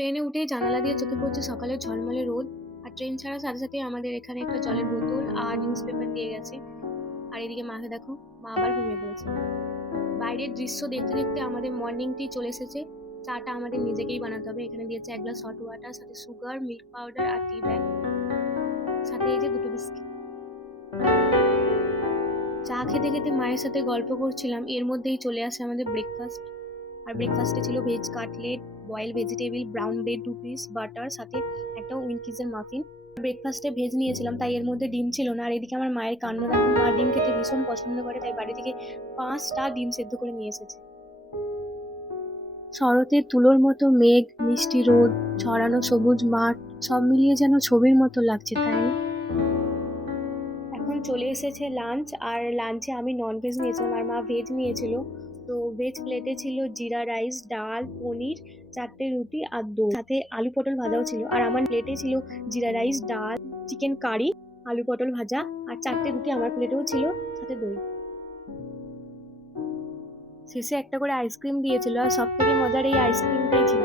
ট্রেনে উঠেই জানালা দিয়ে চোখে পড়ছে সকালের ঝলমলে রোদ। আর ট্রেন ছাড়ার সাথে সাথে আমাদের এখানে একটা জলের বোতল আর নিউজ পেপার দিয়ে গেছে। আর এদিকে মাকে দেখো, মা আবার ঘুমিয়ে পড়েছে। বাইরের দৃশ্য দেখতে দেখতে আমাদের মর্নিং টি চলে এসেছে। চাটা আমাদের নিজেকেই বানাতে হবে। এখানে দিয়েছে এক গ্লাস হট ওয়াটার, সাথে সুগার, মিল্ক পাউডার আর টি ব্যাগ, সাথে এই যে দুটো বিস্কিট। চা খেতে খেতে মায়ের সাথে গল্প করছিলাম, এর মধ্যেই চলে আসে আমাদের ব্রেকফাস্ট। আর ব্রেকফাস্টে ছিল veg cutlet, boil vegetable, brown bread 2 piece, butter, সাথে একটা উইনকিজের মাফিন। ব্রেকফাস্টে ভেজ নিয়েছিলাম, তাই এর মধ্যে ডিম ছিল না। আর এদিকে আমার মায়ের কান্না দেখো, মা ডিম খেতে ভীষণ পছন্দ করে, তাই বাড়ি থেকে 5টা ডিম সেদ্ধ করে নিয়ে এসেছে। শরতের তুলোর মতো মেঘ, মিষ্টি রোদ, ছড়ানো সবুজ মাঠ, সব মিলিয়ে যেন ছবির মতো লাগছে, তাই না? এখন চলে এসেছে লাঞ্চ। আর লাঞ্চে আমি ননভেজ নিয়েছিলাম আর মা ভেজ নিয়েছিল। তো ভেজ প্লেটে ছিল জিরা রাইস, ডাল, পনির, 4টে রুটি আর দই, সাথে আলু পটল ভাজাও ছিল। আর আমার প্লেটে ছিল জিরা রাইস, ডাল, চিকেন কারি, আলু পটল ভাজা আর 4টে রুটি আমার প্লেটেও ছিল, সাথে দই। শেষে একটা করে আইসক্রিম দিয়েছিল, আর সব থেকে মজার এই আইসক্রিমটাই ছিল।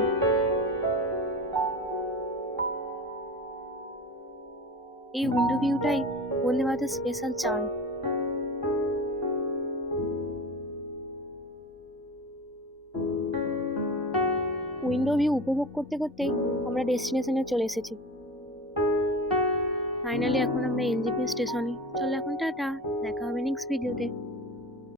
এই উইন্ডো ভিউটাই বন্দে ভারতের স্পেশাল চার্ম। উইন্ডো ভিউ উপভোগ করতে করতেই আমরা ডেস্টিনেশনে চলে এসেছি। ফাইনালি এখন আমরা এনজেপি স্টেশনে। চলো এখন টাটা, দেখা হবে নেক্সট ভিডিওতে।